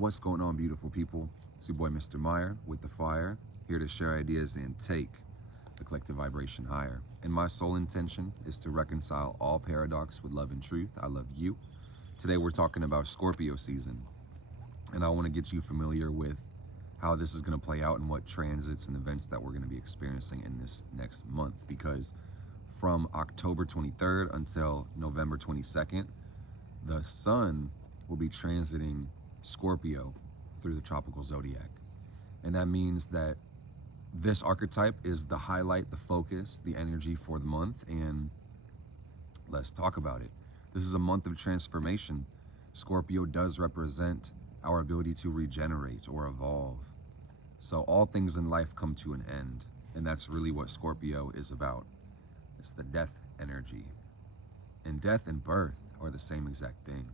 What's going on, beautiful people? It's your boy Mr. Meyer with The Fire, here to share ideas and take the collective vibration higher. And my sole intention is to reconcile all paradox with love and truth. I love you. Today we're talking about Scorpio season, and I want to get you familiar with how this is going to play out and what transits and events that we're going to be experiencing in this next month, because from October 23rd until November 22nd, the sun will be transiting Scorpio through the tropical zodiac. And that means that this archetype is the highlight, the focus, the energy for the month. And let's talk about it. This is a month of transformation. Scorpio does represent our ability to regenerate or evolve. So all things in life come to an end. And that's really what Scorpio is about. It's the death energy. And death and birth are the same exact thing.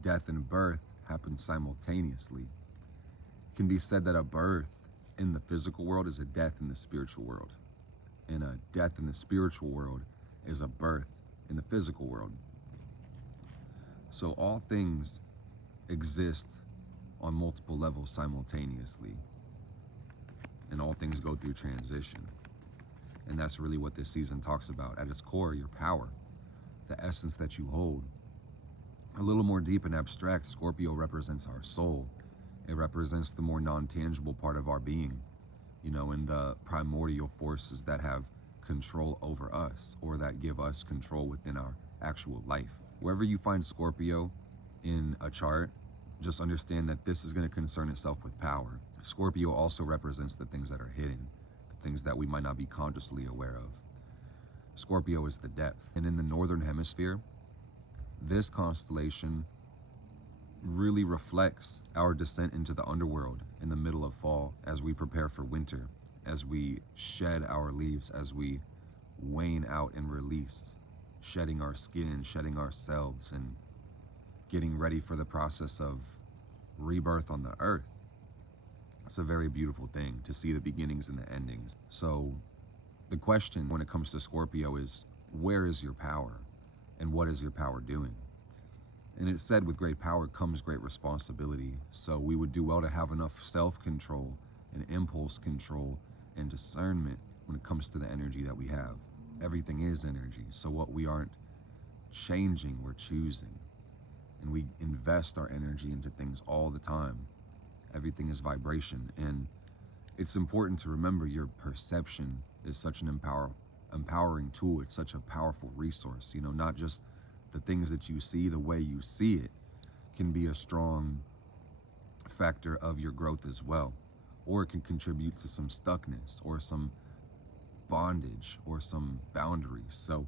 Death and birth happen simultaneously. It can be said that a birth in the physical world is a death in the spiritual world. And a death in the spiritual world is a birth in the physical world. So all things exist on multiple levels simultaneously. And all things go through transition. And that's really what this season talks about. At its core, your power, the essence that you hold. A little more deep and abstract, Scorpio represents our soul. It represents the more non-tangible part of our being, and the primordial forces that have control over us, or that give us control within our actual life. Wherever you find Scorpio in a chart, just understand that this is going to concern itself with power. Scorpio also represents the things that are hidden, the things that we might not be consciously aware of. Scorpio is the depth. And in the northern hemisphere, this constellation really reflects our descent into the underworld in the middle of fall, as we prepare for winter, as we shed our leaves, as we wane out and release, shedding our skin, shedding ourselves, and getting ready for the process of rebirth on the earth. It's a very beautiful thing to see the beginnings and the endings. So the question when it comes to Scorpio is, where is your power? And what is your power doing? And it's said with great power comes great responsibility. So we would do well to have enough self-control and impulse control and discernment when it comes to the energy that we have. Everything is energy. So what we aren't changing, we're choosing. And we invest our energy into things all the time. Everything is vibration. And it's important to remember your perception is such an empowering tool. It's such a powerful resource. Not just the things that you see, the way you see it can be a strong factor of your growth as well. Or it can contribute to some stuckness or some bondage or some boundaries. So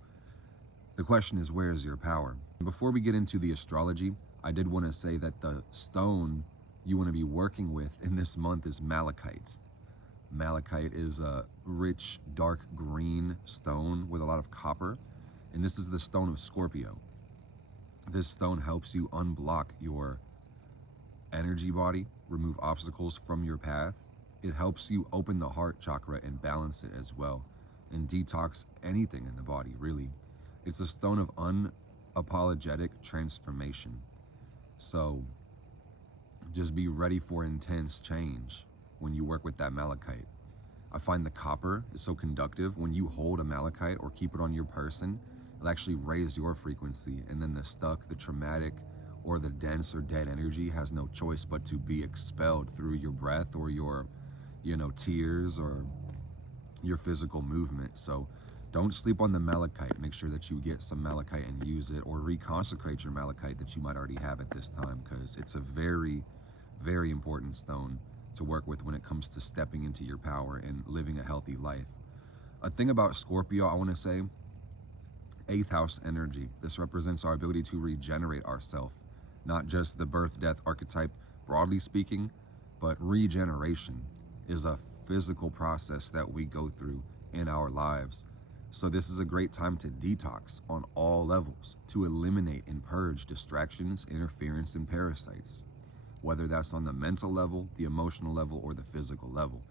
the question is, where is your power? Before we get into the astrology, I did want to say that the stone you want to be working with in this month is malachite. Malachite is a rich, dark green stone with a lot of copper. And this is the stone of Scorpio. This stone helps you unblock your energy body, remove obstacles from your path. It helps you open the heart chakra and balance it as well, and detox anything in the body, really. It's a stone of unapologetic transformation. So just be ready for intense change when you work with that malachite. I find the copper is so conductive. When you hold a malachite or keep it on your person, it'll actually raise your frequency, and then the stuck, the traumatic, or the dense or dead energy has no choice but to be expelled through your breath or your, tears or your physical movement. So don't sleep on the malachite. Make sure that you get some malachite and use it, or reconsecrate your malachite that you might already have at this time, because it's a very, very important stone to work with when it comes to stepping into your power and living a healthy life. A thing about Scorpio, I want to say, 8th house energy. This represents our ability to regenerate ourselves, not just the birth-death archetype, broadly speaking, but regeneration is a physical process that we go through in our lives. So this is a great time to detox on all levels, to eliminate and purge distractions, interference, and parasites. Whether that's on the mental level, the emotional level, or the physical level.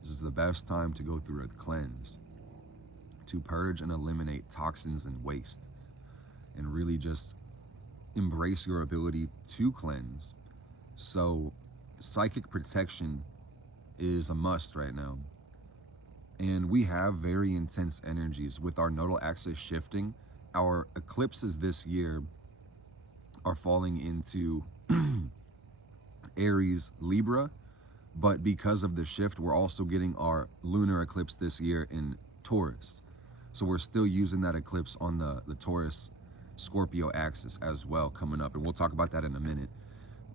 This is the best time to go through a cleanse, to purge and eliminate toxins and waste, and really just embrace your ability to cleanse So psychic protection is a must right now. And we have very intense energies with our nodal axis shifting. Our eclipses this year are falling into Aries, Libra, but because of the shift, we're also getting our lunar eclipse this year in Taurus. So we're still using that eclipse on the Taurus Scorpio axis as well coming up. And we'll talk about that in a minute.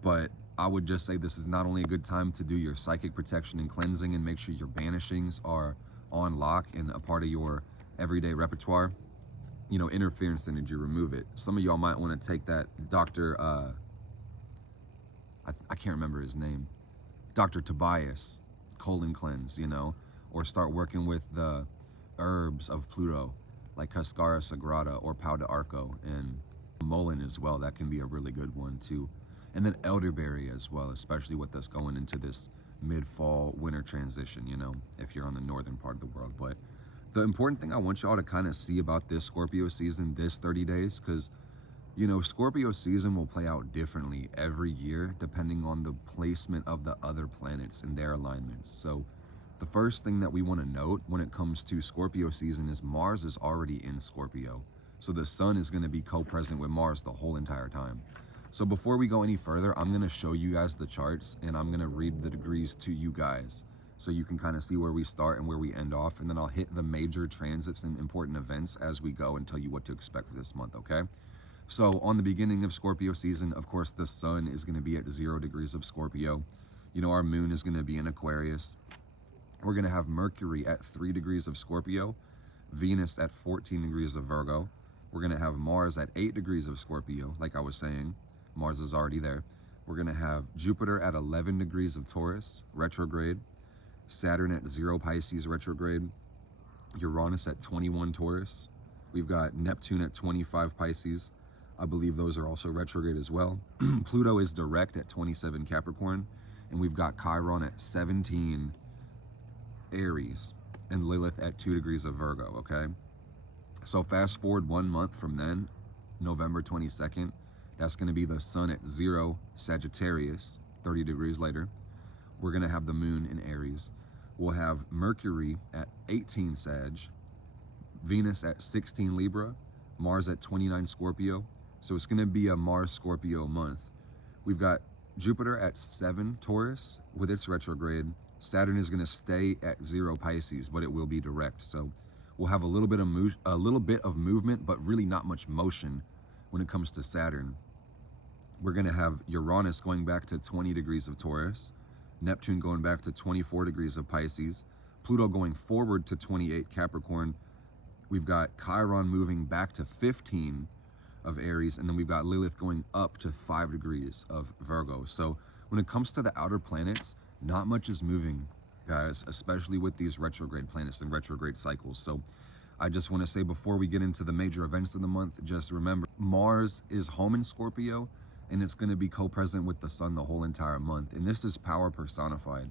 But I would just say this is not only a good time to do your psychic protection and cleansing and make sure your banishings are on lock and a part of your everyday repertoire. You know, interference energy, remove it. Some of y'all might want to take that Dr. I can't remember his name. Dr. Tobias colon cleanse, you know, or start working with the herbs of Pluto, like cascara, sagrada, or pau de arco, and mullein as well. That can be a really good one too. And then elderberry as well, especially with us going into this mid-fall winter transition, you know, if you're on the northern part of the world. But the important thing I want y'all to kind of see about this Scorpio season, this 30 days, because, you know, Scorpio season will play out differently every year depending on the placement of the other planets and their alignments. So the first thing that we want to note when it comes to Scorpio season is Mars is already in Scorpio. So the sun is going to be co-present with Mars the whole entire time. So before we go any further, I'm going to show you guys the charts and I'm going to read the degrees to you guys so you can kind of see where we start and where we end off. And then I'll hit the major transits and important events as we go and tell you what to expect for this month, okay? So on the beginning of Scorpio season, of course, the sun is going to be at 0 degrees of Scorpio. You know, our moon is going to be in Aquarius. We're going to have Mercury at 3 degrees of Scorpio, Venus at 14 degrees of Virgo. We're going to have Mars at 8 degrees of Scorpio, like I was saying. Mars is already there. We're going to have Jupiter at 11 degrees of Taurus, retrograde. Saturn at 0 Pisces, retrograde. Uranus at 21 Taurus. We've got Neptune at 25 Pisces. I believe those are also retrograde as well. Pluto is direct at 27 Capricorn. And we've got Chiron at 17 Aries. And Lilith at 2 degrees of Virgo, okay? So fast forward 1 month from then, November 22nd. That's going to be the sun at 0 Sagittarius, 30 degrees later. We're going to have the moon in Aries. We'll have Mercury at 18 Sag, Venus at 16 Libra, Mars at 29 Scorpio. So it's going to be a Mars Scorpio month. We've got Jupiter at 7 Taurus with its retrograde. Saturn is going to stay at 0 Pisces, but it will be direct. So we'll have a little bit of movement, but really not much motion when it comes to Saturn. We're going to have Uranus going back to 20 degrees of Taurus, Neptune going back to 24 degrees of Pisces, Pluto going forward to 28 Capricorn. We've got Chiron moving back to 15 of Aries, and then we've got Lilith going up to 5 degrees of Virgo. So when it comes to the outer planets, not much is moving, guys, especially with these retrograde planets and retrograde cycles. So I just want to say before we get into the major events of the month, just remember Mars is home in Scorpio, and it's going to be co-present with the sun the whole entire month. And this is power personified.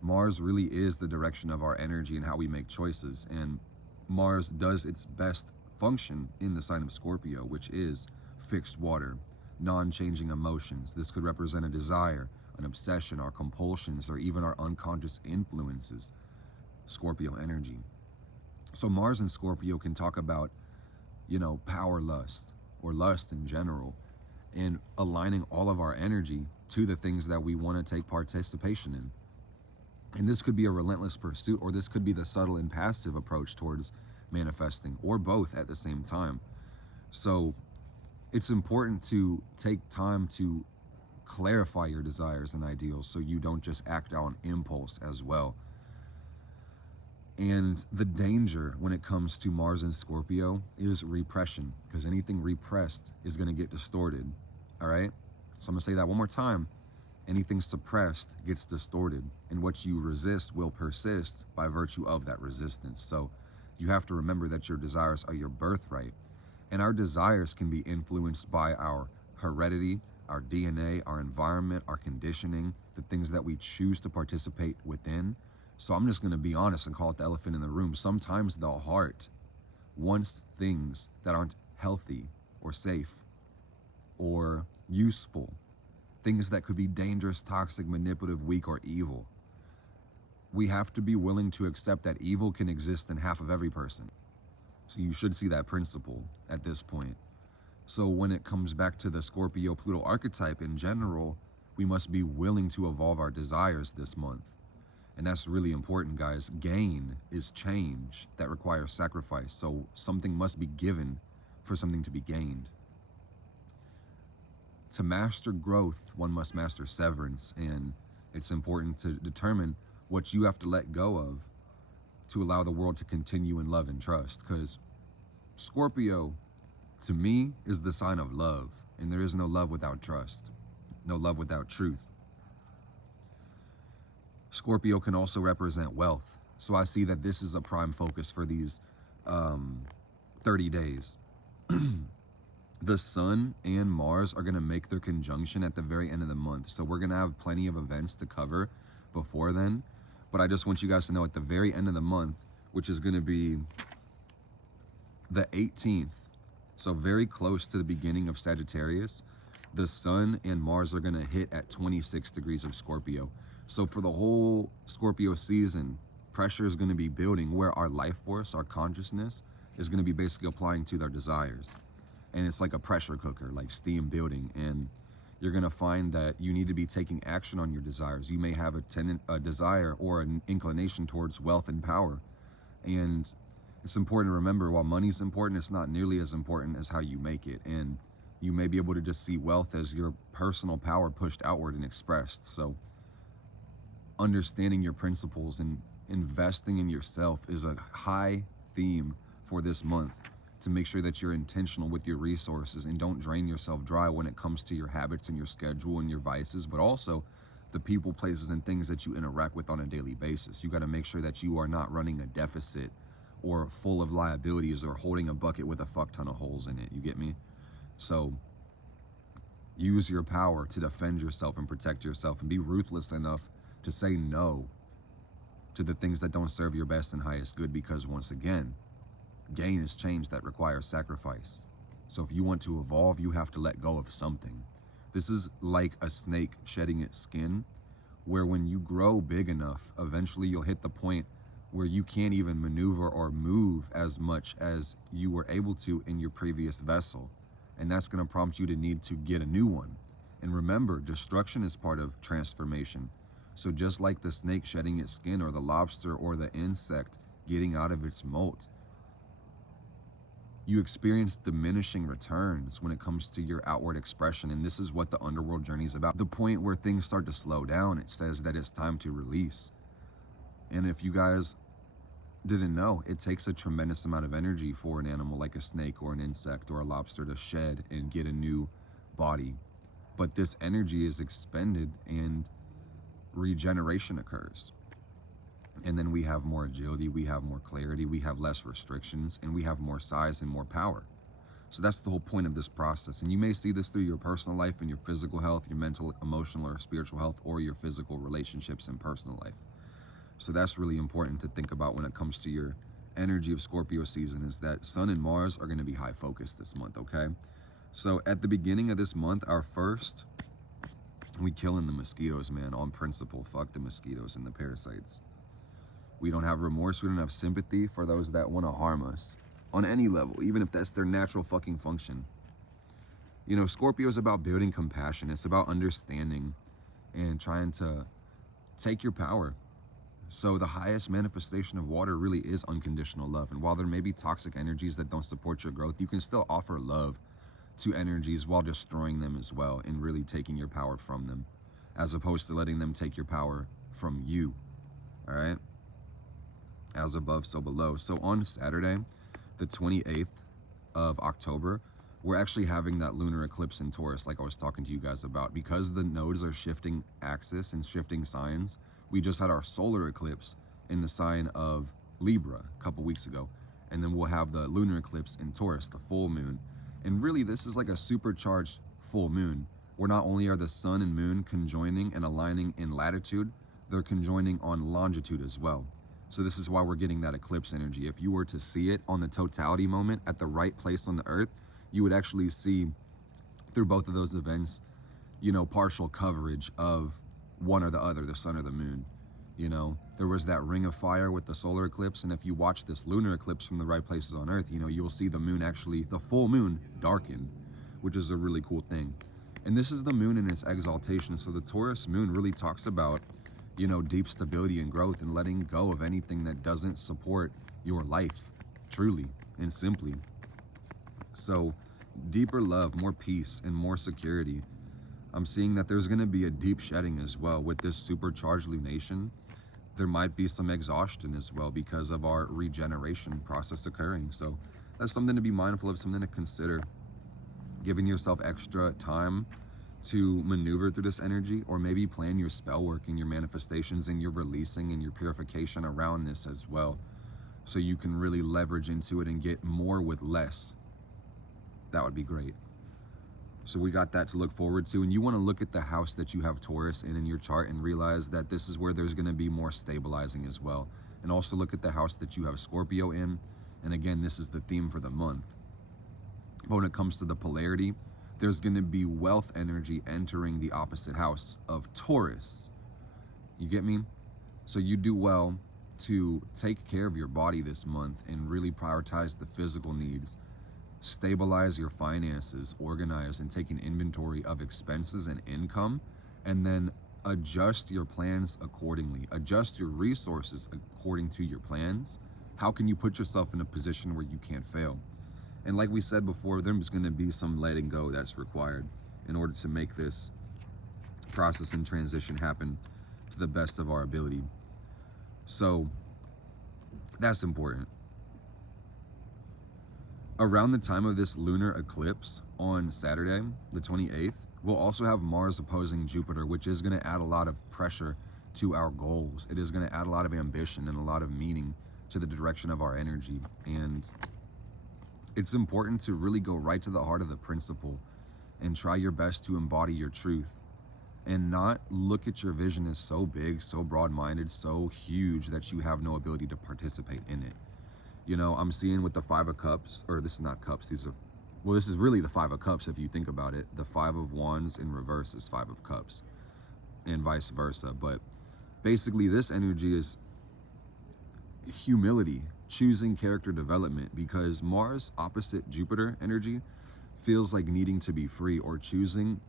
Mars really is the direction of our energy and how we make choices. And Mars does its best function in the sign of Scorpio, which is fixed water, non-changing emotions. This could represent a desire, an obsession, our compulsions, or even our unconscious influences. Scorpio energy. So Mars and Scorpio can talk about, you know, power lust or lust in general, and aligning all of our energy to the things that we want to take participation in. And this could be a relentless pursuit, or this could be the subtle and passive approach towards manifesting, or both at the same time. So it's important to take time to clarify your desires and ideals so you don't just act on impulse as well. And the danger when it comes to Mars and Scorpio is repression, because anything repressed is going to get distorted. All right? So I'm going to say that one more time. Anything suppressed gets distorted, and what you resist will persist by virtue of that resistance. So you have to remember that your desires are your birthright, and our desires can be influenced by our heredity, our DNA, our environment, our conditioning, the things that we choose to participate within. So I'm just going to be honest and call it the elephant in the room. Sometimes the heart wants things that aren't healthy or safe or useful, things that could be dangerous, toxic, manipulative, weak, or evil. We have to be willing to accept that evil can exist in half of every person. So you should see that principle at this point. So when it comes back to the Scorpio Pluto archetype in general, we must be willing to evolve our desires this month. And that's really important, guys. Gain is change that requires sacrifice. So something must be given for something to be gained. To master growth, one must master severance. And it's important to determine what you have to let go of to allow the world to continue in love and trust. Because Scorpio, to me, is the sign of love. And there is no love without trust. No love without truth. Scorpio can also represent wealth. So I see that this is a prime focus for these 30 days. The Sun and Mars are going to make their conjunction at the very end of the month. So we're going to have plenty of events to cover before then. But I just want you guys to know at the very end of the month, which is going to be the 18th, so very close to the beginning of Sagittarius, the Sun and Mars are going to hit at 26 degrees of Scorpio. So for the whole Scorpio season, pressure is going to be building where our life force, our consciousness, is going to be basically applying to their desires. And it's like a pressure cooker, like steam building. And you're going to find that you need to be taking action on your desires. You may have a desire or an inclination towards wealth and power. And it's important to remember, while money's important, it's not nearly as important as how you make it. And you may be able to just see wealth as your personal power pushed outward and expressed. So understanding your principles and investing in yourself is a high theme for this month, to make sure that you're intentional with your resources and don't drain yourself dry when it comes to your habits and your schedule and your vices, but also the people, places, and things that you interact with on a daily basis. You got to make sure that you are not running a deficit or full of liabilities or holding a bucket with a fuck ton of holes in it. You get me? So use your power to defend yourself and protect yourself, and be ruthless enough to say no to the things that don't serve your best and highest good, because once again, gain is change that requires sacrifice. So if you want to evolve, you have to let go of something. This is like a snake shedding its skin, where when you grow big enough, eventually you'll hit the point where you can't even maneuver or move as much as you were able to in your previous vessel. And that's going to prompt you to need to get a new one. And remember, destruction is part of transformation. So just like the snake shedding its skin, or the lobster or the insect getting out of its molt, you experience diminishing returns when it comes to your outward expression. And this is what the underworld journey is about. The point where things start to slow down, it says that it's time to release. And if you guys didn't know, it takes a tremendous amount of energy for an animal like a snake or an insect or a lobster to shed and get a new body. But this energy is expended and regeneration occurs. And then we have more agility, we have more clarity, we have less restrictions, and we have more size and more power. So that's the whole point of this process. And you may see this through your personal life and your physical health, your mental, emotional, or spiritual health, or your physical relationships and personal life. So that's really important to think about when it comes to your energy of Scorpio season, is that Sun and Mars are going to be high focus this month, okay? So at the beginning of this month, our first, we killing the mosquitoes, man, on principle. Fuck the mosquitoes and the parasites. We don't have remorse. We don't have sympathy for those that want to harm us on any level, even if that's their natural fucking function. You know, Scorpio is about building compassion. It's about understanding and trying to take your power. So the highest manifestation of water really is unconditional love. And while there may be toxic energies that don't support your growth, you can still offer love to energies while destroying them as well, and really taking your power from them, as opposed to letting them take your power from you. All right? As above, so below. So on Saturday, the 28th of October, we're actually having that lunar eclipse in Taurus, like I was talking to you guys about. Because the nodes are shifting axis and shifting signs, we just had our solar eclipse in the sign of Libra a couple weeks ago. And then we'll have the lunar eclipse in Taurus, the full moon. And really, this is like a supercharged full moon, where not only are the sun and moon conjoining and aligning in latitude, they're conjoining on longitude as well. So this is why we're getting that eclipse energy. If you were to see it on the totality moment at the right place on the earth, you would actually see through both of those events partial coverage of one or the other, the sun or the moon. There was that ring of fire with the solar eclipse, and if you watch this lunar eclipse from the right places on Earth, you will see the moon actually, the full moon, darken, which is a really cool thing. And this is the moon in its exaltation. So the Taurus moon really talks about, deep stability and growth and letting go of anything that doesn't support your life, truly and simply. So deeper love, more peace, and more security. I'm seeing that there's going to be a deep shedding as well with this supercharged lunation. There might be some exhaustion as well because of our regeneration process occurring. So that's something to be mindful of, something to consider. Giving yourself extra time to maneuver through this energy, or maybe plan your spell work and your manifestations and your releasing and your purification around this as well, so you can really leverage into it and get more with less. That would be great. So we got that to look forward to. And you want to look at the house that you have Taurus in your chart and realize that this is where there's going to be more stabilizing as well. And also look at the house that you have Scorpio in. And again, this is the theme for the month. But when it comes to the polarity, there's going to be wealth energy entering the opposite house of Taurus. You get me? So you do well to take care of your body this month and really prioritize the physical needs. Stabilize your finances, organize and take an inventory of expenses and income, and then adjust your plans accordingly. Adjust your resources according to your plans. How can you put yourself in a position where you can't fail? And like we said before, there's going to be some letting go that's required in order to make this process and transition happen to the best of our ability. So that's important. Around the time of this lunar eclipse on Saturday, the 28th, we'll also have Mars opposing Jupiter, which is going to add a lot of pressure to our goals. It is going to add a lot of ambition and a lot of meaning to the direction of our energy. And it's important to really go right to the heart of the principle and try your best to embody your truth and not look at your vision as so big, so broad-minded, so huge that you have no ability to participate in it. I'm seeing with the Five of Cups, or this is not cups, this is really the Five of Cups if you think about it. The Five of Wands in reverse is Five of Cups and vice versa. But basically this energy is humility, choosing character development, because Mars opposite Jupiter energy feels like needing to be free or choosing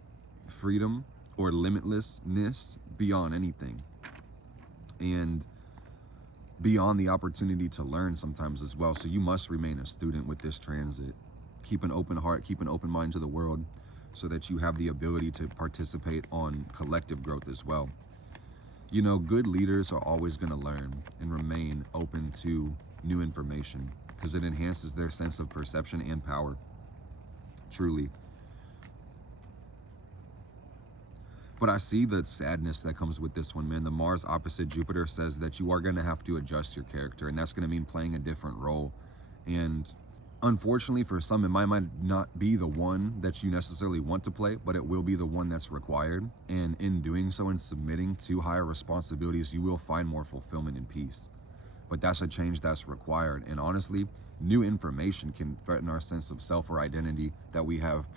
freedom or limitlessness beyond anything. And beyond the opportunity to learn sometimes as well. So you must remain a student with this transit. Keep an open heart, keep an open mind to the world so that you have the ability to participate on collective growth as well. Good leaders are always going to learn and remain open to new information because it enhances their sense of perception and power. Truly. But I see the sadness that comes with this one, man. The Mars opposite Jupiter says that you are going to have to adjust your character, and that's going to mean playing a different role. And unfortunately for some, it might not be the one that you necessarily want to play, but it will be the one that's required. And in doing so and submitting to higher responsibilities, you will find more fulfillment and peace. But that's a change that's required. And honestly, new information can threaten our sense of self or identity that we have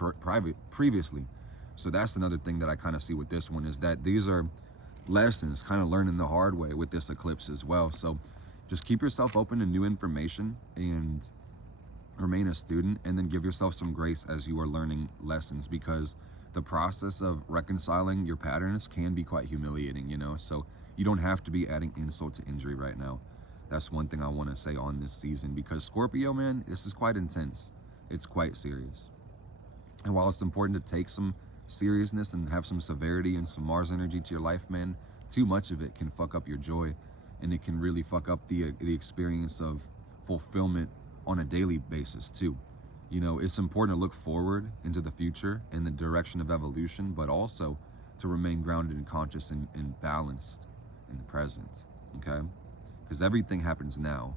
previously. So that's another thing that I kind of see with this one, is that these are lessons kind of learning the hard way with this eclipse as well. So just keep yourself open to new information and remain a student, and then give yourself some grace as you are learning lessons, because the process of reconciling your patterns can be quite humiliating, so you don't have to be adding insult to injury right now. That's one thing I want to say on this season, because Scorpio, man, this is quite intense. It's quite serious. And while it's important to take some seriousness and have some severity and some Mars energy to your life, man, too much of it can fuck up your joy, and it can really fuck up the experience of fulfillment on a daily basis too. It's important to look forward into the future in the direction of evolution, but also to remain grounded and conscious and balanced in the present, okay? Because everything happens now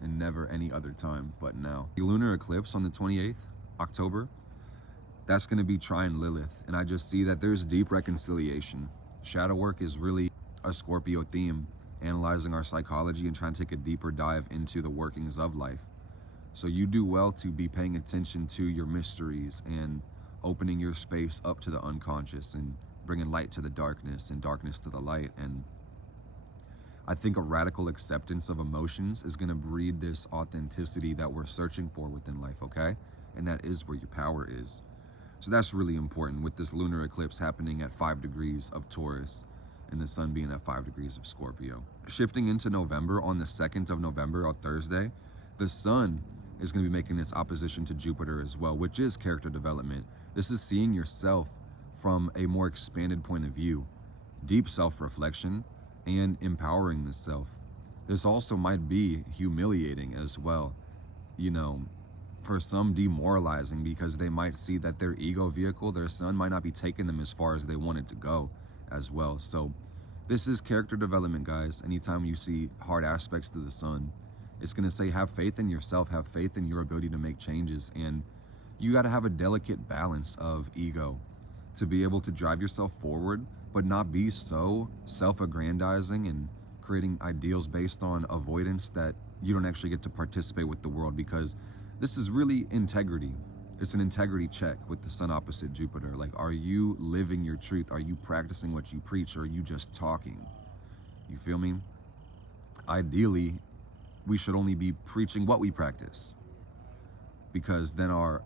and never any other time but now. The lunar eclipse on the 28th October, that's going to be trine Lilith, and I just see that there's deep reconciliation. Shadow work is really a Scorpio theme, analyzing our psychology and trying to take a deeper dive into the workings of life. So you do well to be paying attention to your mysteries and opening your space up to the unconscious and bringing light to the darkness and darkness to the light. And I think a radical acceptance of emotions is going to breed this authenticity that we're searching for within life, okay? And that is where your power is. So that's really important with this lunar eclipse happening at 5 degrees of Taurus and the sun being at 5 degrees of Scorpio. Shifting into November, on the 2nd of November, on Thursday, the sun is going to be making its opposition to Jupiter as well, which is character development. This is seeing yourself from a more expanded point of view, deep self-reflection, and empowering the self. This also might be humiliating as well, you know, for some demoralizing, because they might see that their ego vehicle, their sun, might not be taking them as far as they wanted to go as well. So this is character development, guys. Anytime you see hard aspects to the sun, it's going to say have faith in yourself, have faith in your ability to make changes, and you got to have a delicate balance of ego to be able to drive yourself forward, but not be so self-aggrandizing and creating ideals based on avoidance that you don't actually get to participate with the world, because this is really integrity. It's an integrity check with the sun opposite Jupiter. Like, are you living your truth? Are you practicing what you preach? Or are you just talking? You feel me? Ideally, we should only be preaching what we practice, because then our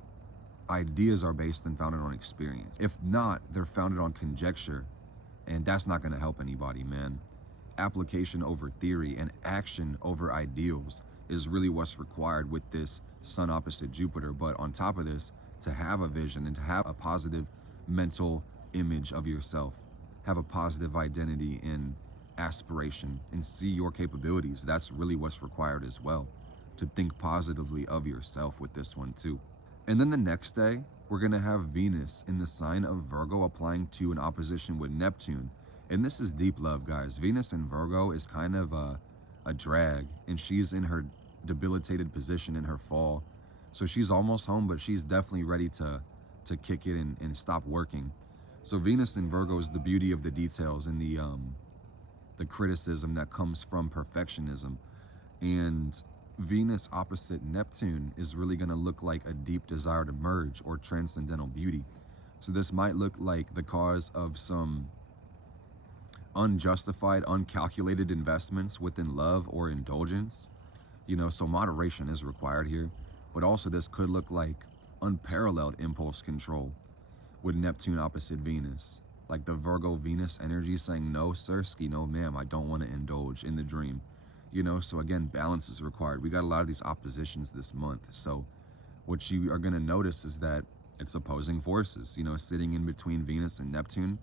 ideas are based and founded on experience. If not, they're founded on conjecture, and that's not going to help anybody, man. Application over theory and action over ideals is really what's required with this sun opposite Jupiter. But on top of this, to have a vision and to have a positive mental image of yourself, have a positive identity and aspiration, and see your capabilities, that's really what's required as well, to think positively of yourself with this one too. And then the next day, we're going to have Venus in the sign of Virgo applying to an opposition with Neptune. And this is deep love, guys. Venus in Virgo is kind of a drag, and she's in her debilitated position in her fall. So she's almost home, but she's definitely ready to kick it and stop working. So Venus in Virgo is the beauty of the details and the criticism that comes from perfectionism. And Venus opposite Neptune is really going to look like a deep desire to merge or transcendental beauty. So this might look like the cause of some unjustified, uncalculated investments within love or indulgence. You know, so moderation is required here. But also this could look like unparalleled impulse control with Neptune opposite Venus. Like the Virgo Venus energy saying, no, sirski, no, ma'am, I don't want to indulge in the dream. You know, so again, balance is required. We got a lot of these oppositions this month. So what you are going to notice is that it's opposing forces, you know, sitting in between Venus and Neptune.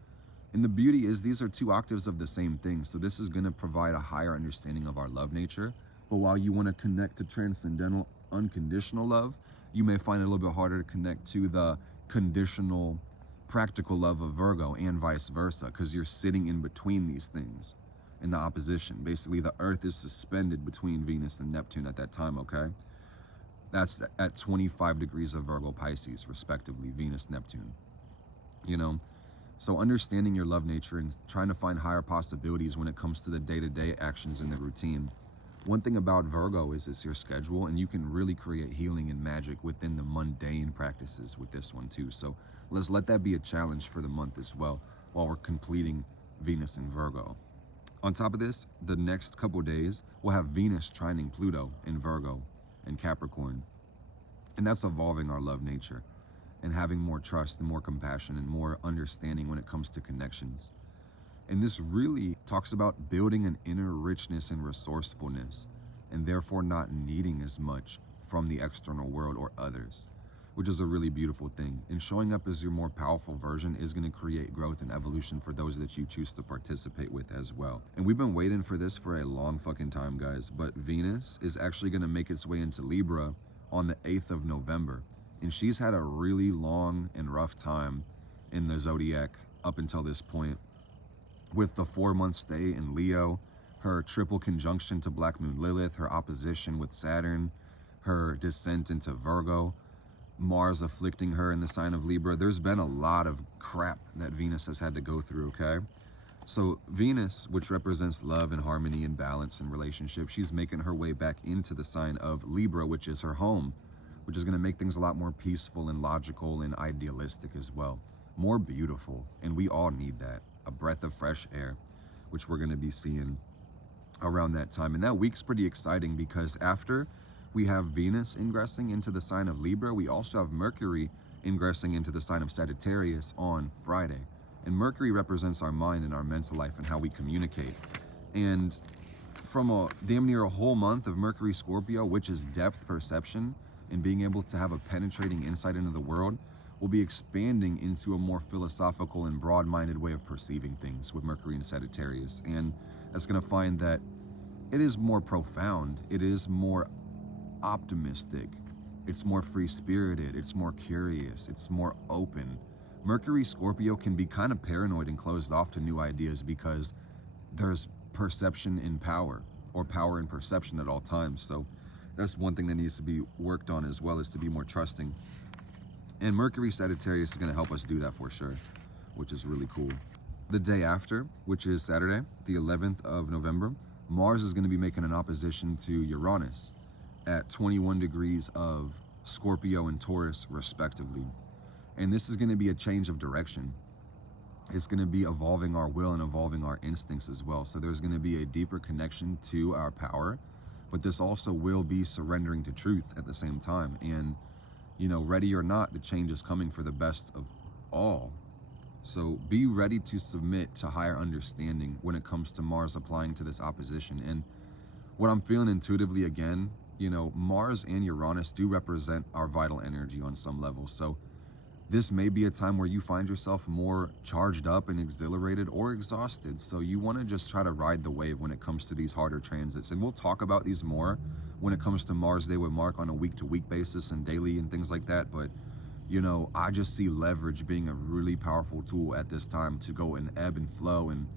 And the beauty is these are 2 octaves of the same thing. So this is going to provide a higher understanding of our love nature. But while you want to connect to transcendental, unconditional love, you may find it a little bit harder to connect to the conditional, practical love of Virgo, and vice versa, because you're sitting in between these things in the opposition. Basically, the earth is suspended between Venus and Neptune at that time, okay? That's at 25 degrees of Virgo Pisces, respectively, Venus, Neptune. You know, so understanding your love nature and trying to find higher possibilities when it comes to the day-to-day actions in the routine. One thing about Virgo is it's your schedule, and you can really create healing and magic within the mundane practices with this one too. So let's let that be a challenge for the month as well, while we're completing Venus in Virgo. On top of this, the next couple days, we'll have Venus trining Pluto in Virgo and Capricorn. And that's evolving our love nature and having more trust and more compassion and more understanding when it comes to connections. And this really talks about building an inner richness and resourcefulness, and therefore not needing as much from the external world or others, which is a really beautiful thing. And showing up as your more powerful version is going to create growth and evolution for those that you choose to participate with as well. And we've been waiting for this for a long fucking time, guys. But Venus is actually going to make its way into Libra on the 8th of November. And she's had a really long and rough time in the zodiac up until this point. With the 4-month stay in Leo, her triple conjunction to Black Moon Lilith, her opposition with Saturn, her descent into Virgo, Mars afflicting her in the sign of Libra. There's been a lot of crap that Venus has had to go through, okay? So Venus, which represents love and harmony and balance and relationship, she's making her way back into the sign of Libra, which is her home. which is going to make things a lot more peaceful and logical and idealistic as well. More beautiful, and we all need that. A breath of fresh air, which we're going to be seeing around that time. And that week's pretty exciting because after we have Venus ingressing into the sign of Libra, we also have Mercury ingressing into the sign of Sagittarius on Friday. And Mercury represents our mind and our mental life and how we communicate. And from a damn near a whole month of Mercury Scorpio, which is depth perception and being able to have a penetrating insight into the world, we'll be expanding into a more philosophical and broad-minded way of perceiving things with Mercury and Sagittarius. And that's going to find that it is more profound, it is more optimistic, it's more free-spirited, it's more curious, it's more open. Mercury Scorpio can be kind of paranoid and closed off to new ideas because there's perception in power, or power in perception at all times. So that's one thing that needs to be worked on as well, is to be more trusting. And Mercury Sagittarius is going to help us do that for sure, which is really cool. The day after, which is Saturday, the 11th of November, Mars is going to be making an opposition to Uranus at 21 degrees of Scorpio and Taurus, respectively. And this is going to be a change of direction. It's going to be evolving our will and evolving our instincts as well. So there's going to be a deeper connection to our power, but this also will be surrendering to truth at the same time. And, you know, ready or not, the change is coming for the best of all. So be ready to submit to higher understanding when it comes to Mars applying to this opposition. And what I'm feeling intuitively, again, you know, Mars and Uranus do represent our vital energy on some level. So this may be a time where you find yourself more charged up and exhilarated or exhausted. So you want to just try to ride the wave when it comes to these harder transits. And we'll talk about these more when it comes to Mars Day with Mark on a week-to-week basis and daily and things like that. But, you know, I just see leverage being a really powerful tool at this time to go and ebb and flow and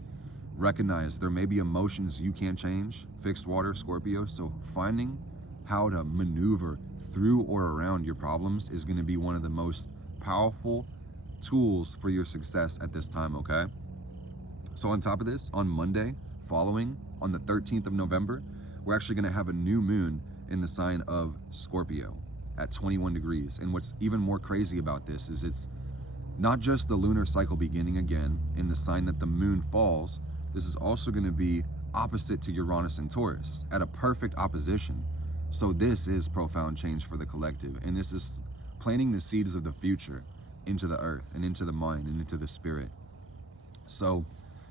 recognize there may be emotions you can't change. Fixed water, Scorpio. So finding how to maneuver through or around your problems is going to be one of the most powerful tools for your success at this time, okay? So on top of this, on Monday following, on the 13th of November, we're actually going to have a new moon in the sign of Scorpio at 21 degrees. And what's even more crazy about this is it's not just the lunar cycle beginning again in the sign that the moon falls. This is also going to be opposite to Uranus and Taurus at a perfect opposition. So this is profound change for the collective, and this is planting the seeds of the future into the earth and into the mind and into the spirit. So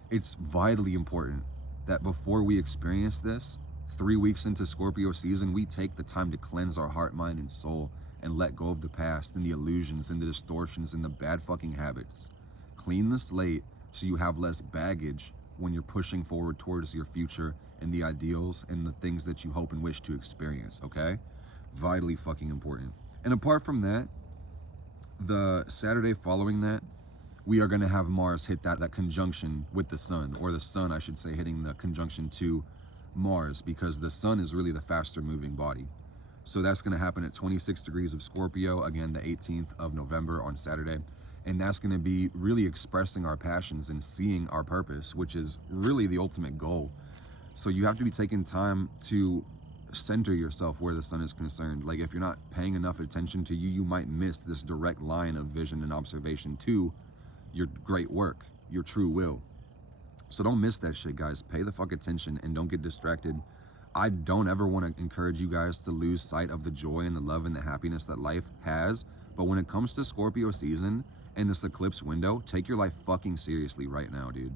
it's vitally important that before we experience this, 3 weeks into Scorpio season, we take the time to cleanse our heart, mind, and soul and let go of the past and the illusions and the distortions and the bad fucking habits. Clean the slate so you have less baggage when you're pushing forward towards your future and the ideals and the things that you hope and wish to experience, okay? Vitally fucking important. And apart from that, the Saturday following that, we are going to have Mars hit that conjunction with the sun, or the sun, I should say, hitting the conjunction to Mars, because the sun is really the faster moving body. So that's going to happen at 26 degrees of Scorpio, again, the 18th of November on Saturday. And that's going to be really expressing our passions and seeing our purpose, which is really the ultimate goal. So you have to be taking time to center yourself where the sun is concerned. Like if you're not paying enough attention to you, you might miss this direct line of vision and observation to your great work, your true will. So don't miss that shit, guys. Pay the fuck attention and don't get distracted. I don't ever want to encourage you guys to lose sight of the joy and the love and the happiness that life has. But when it comes to Scorpio season and this eclipse window, take your life fucking seriously right now, dude.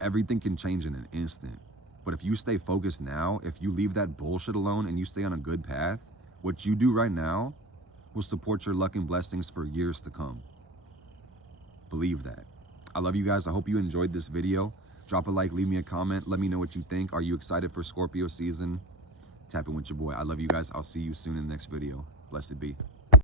Everything can change in an instant. But if you stay focused now, if you leave that bullshit alone and you stay on a good path, what you do right now will support your luck and blessings for years to come. Believe that. I love you guys. I hope you enjoyed this video. Drop a like, leave me a comment. Let me know what you think. Are you excited for Scorpio season? Tap in with your boy. I love you guys. I'll see you soon in the next video. Blessed be.